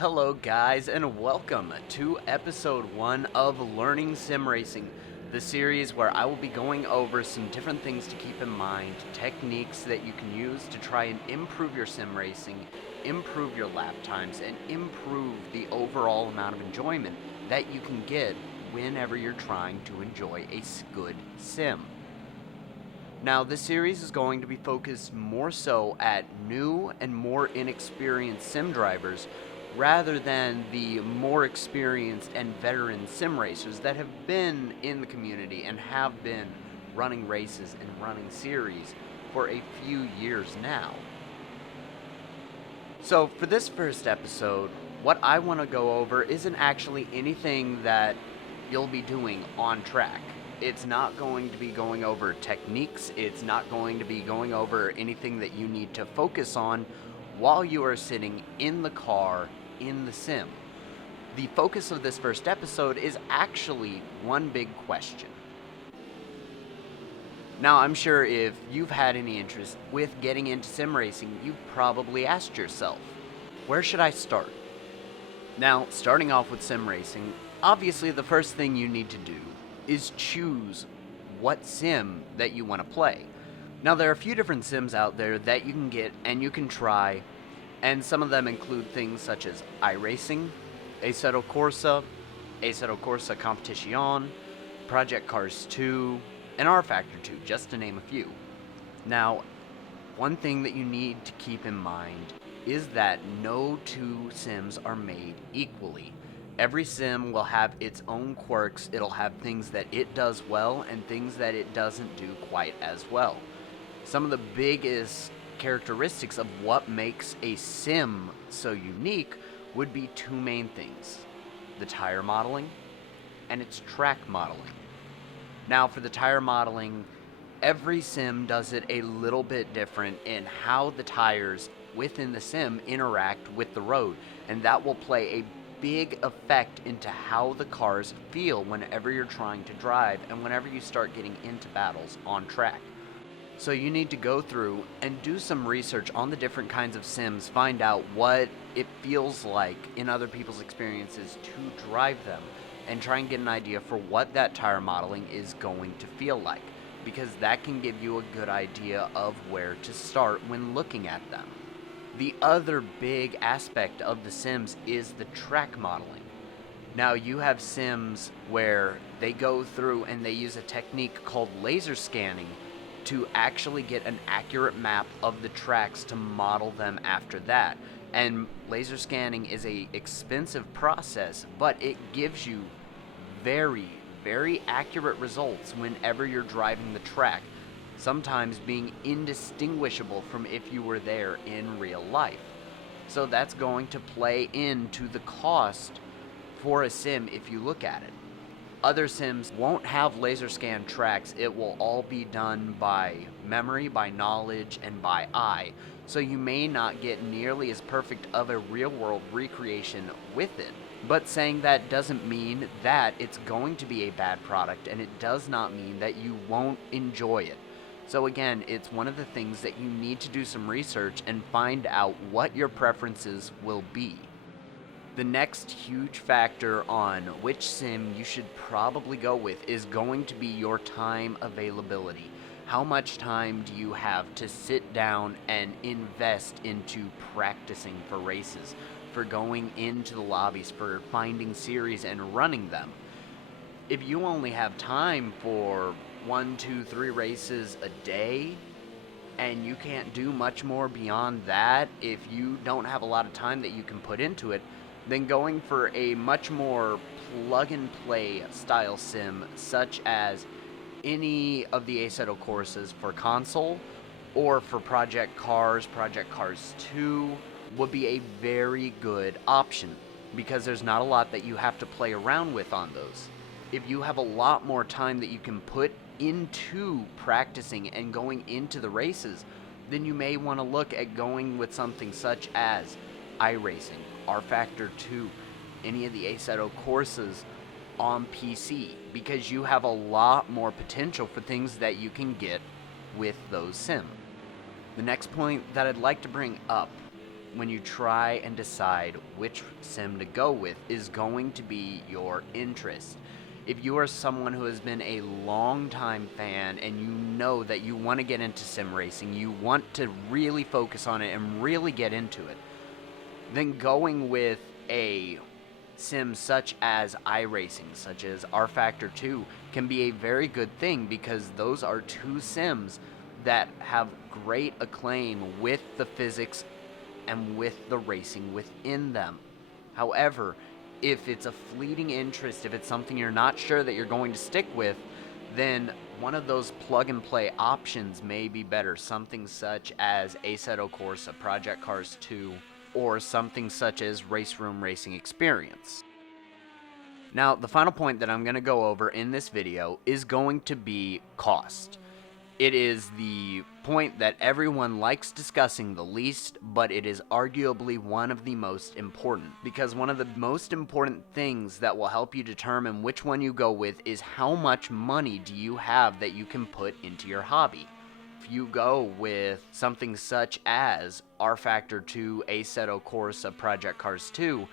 Hello, guys, and welcome to episode 1 of Learning Sim Racing, the series where I will be going over some different things to keep in mind, techniques that you can use to try and improve your sim racing, improve your lap times, and improve the overall amount of enjoyment that you can get whenever you're trying to enjoy a good sim. Now, this series is going to be focused more so at new and more inexperienced sim drivers rather than the more experienced and veteran sim racers that have been in the community and have been running races and running series for a few years now. So, for this first episode, what I want to go over isn't actually anything that you'll be doing on track. It's not going to be going over techniques, it's not going to be going over anything that you need to focus on while you are sitting in the car in the sim. The focus of this first episode is actually one big question. Now, I'm sure if you've had any interest with getting into sim racing, you've probably asked yourself, where should I start? Now, starting off with sim racing, obviously the first thing you need to do is choose what sim that you want to play. Now, there are a few different sims out there that you can get and you can try, and some of them include things such as iRacing, Assetto Corsa, Assetto Corsa Competizione, Project Cars 2, and rFactor 2, just to name a few. Now, one thing that you need to keep in mind is that no two sims are made equally. Every sim will have its own quirks. It'll have things that it does well and things that it doesn't do quite as well. Some of the biggest characteristics of what makes a sim so unique would be two main things: the tire modeling and its track modeling. Now, for the tire modeling, every sim does it a little bit different in how the tires within the sim interact with the road, and that will play a big effect into how the cars feel whenever you're trying to drive and whenever you start getting into battles on track. So you need to go through and do some research on the different kinds of sims, find out what it feels like in other people's experiences to drive them, and try and get an idea for what that tire modeling is going to feel like, because that can give you a good idea of where to start when looking at them. The other big aspect of the sims is the track modeling. Now, you have sims where they go through and they use a technique called laser scanning to actually get an accurate map of the tracks to model them after that. And laser scanning is a expensive process, but it gives you very, very accurate results whenever you're driving the track, sometimes being indistinguishable from if you were there in real life. So that's going to play into the cost for a sim if you look at it. Other sims won't have laser scan tracks. It will all be done by memory, by knowledge, and by eye. So you may not get nearly as perfect of a real-world recreation with it. But saying that doesn't mean that it's going to be a bad product, and it does not mean that you won't enjoy it. So again, it's one of the things that you need to do some research and find out what your preferences will be. The next huge factor on which sim you should probably go with is going to be your time availability. How much time do you have to sit down and invest into practicing for races, for going into the lobbies, for finding series and running them? If you only have time for 1, 2, 3 races a day, and you can't do much more beyond that, if you don't have a lot of time that you can put into it, then going for a much more plug-and-play style sim, such as any of the Assetto Corsas for console, or for Project Cars 2, would be a very good option, because there's not a lot that you have to play around with on those. If you have a lot more time that you can put into practicing and going into the races, then you may want to look at going with something such as iRacing, rFactor 2, any of the Assetto Corsas on PC, because you have a lot more potential for things that you can get with those sims. The next point that I'd like to bring up when you try and decide which sim to go with is going to be your interest. If you are someone who has been a long-time fan and you know that you want to get into sim racing, you want to really focus on it and really get into it, then going with a sim such as iRacing, such as rFactor 2, can be a very good thing, because those are two sims that have great acclaim with the physics and with the racing within them. However, if it's a fleeting interest, if it's something you're not sure that you're going to stick with, then one of those plug and play options may be better. Something such as Assetto Corsa, Project Cars 2, or something such as Race Room Racing Experience. Now, the final point that I'm going to go over in this video is going to be cost. It is the point that everyone likes discussing the least, but it is arguably one of the most important, because one of the most important things that will help you determine which one you go with is how much money do you have that you can put into your hobby. If you go with something such as rFactor 2, Assetto Corsa, Project Cars 2,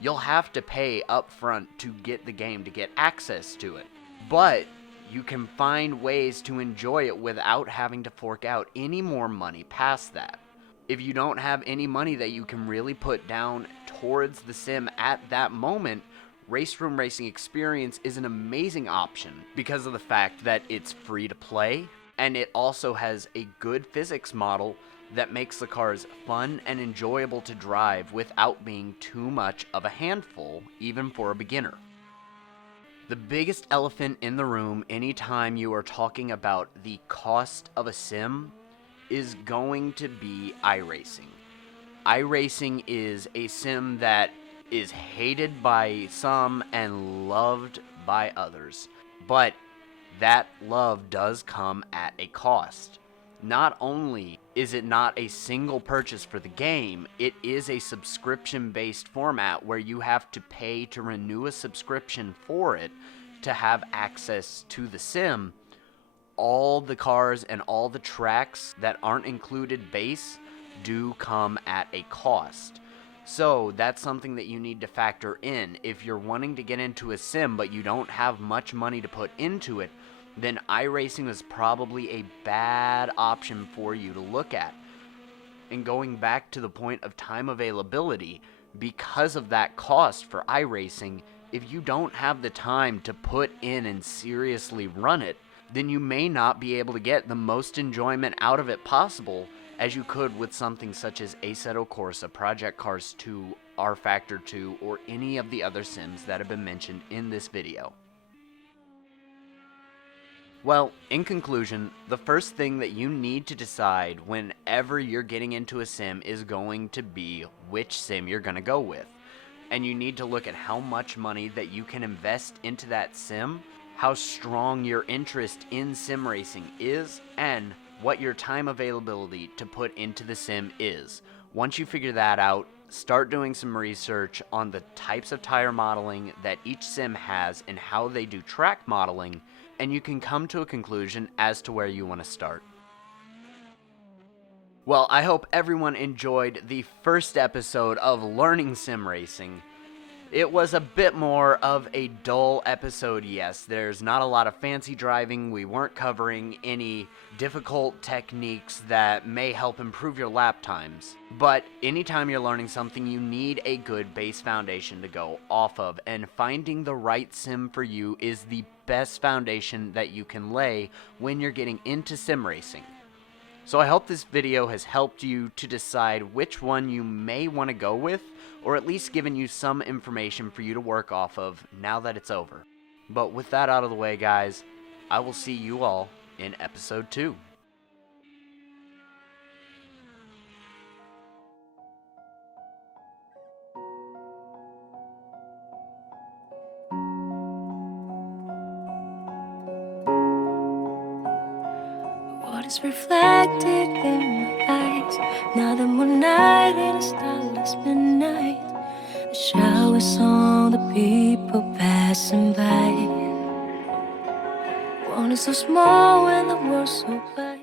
you'll have to pay up front to get the game, to get access to it. But you can find ways to enjoy it without having to fork out any more money past that. If you don't have any money that you can really put down towards the sim at that moment, Race Room Racing Experience is an amazing option because of the fact that it's free to play, and it also has a good physics model that makes the cars fun and enjoyable to drive without being too much of a handful, even for a beginner. The biggest elephant in the room anytime you are talking about the cost of a sim is going to be iRacing. iRacing is a sim that is hated by some and loved by others, but that love does come at a cost. Not only is it not a single purchase for the game, it is a subscription-based format where you have to pay to renew a subscription for it to have access to the sim. All the cars and all the tracks that aren't included base do come at a cost. So that's something that you need to factor in. If you're wanting to get into a sim but you don't have much money to put into it, then iRacing is probably a bad option for you to look at. And going back to the point of time availability, because of that cost for iRacing, if you don't have the time to put in and seriously run it, then you may not be able to get the most enjoyment out of it possible as you could with something such as Assetto Corsa, Project Cars 2, rFactor 2, or any of the other sims that have been mentioned in this video. Well, in conclusion, the first thing that you need to decide whenever you're getting into a sim is going to be which sim you're going to go with. And you need to look at how much money that you can invest into that sim, how strong your interest in sim racing is, and what your time availability to put into the sim is. Once you figure that out, start doing some research on the types of tire modeling that each sim has and how they do track modeling, and you can come to a conclusion as to where you want to start. Well, I hope everyone enjoyed the first episode of Learning Sim Racing. It was a bit more of a dull episode, yes. There's not a lot of fancy driving. We weren't covering any difficult techniques that may help improve your lap times. But anytime you're learning something, you need a good base foundation to go off of, and finding the right sim for you is the best foundation that you can lay when you're getting into sim racing. So I hope this video has helped you to decide which one you may want to go with, or at least given you some information for you to work off of now that it's over. But with that out of the way, guys, I will see you all in episode 2. What is reflected in my eyes? Another moonlight in a starless midnight. The showers on the people passing by. One is so small and the world's so wide.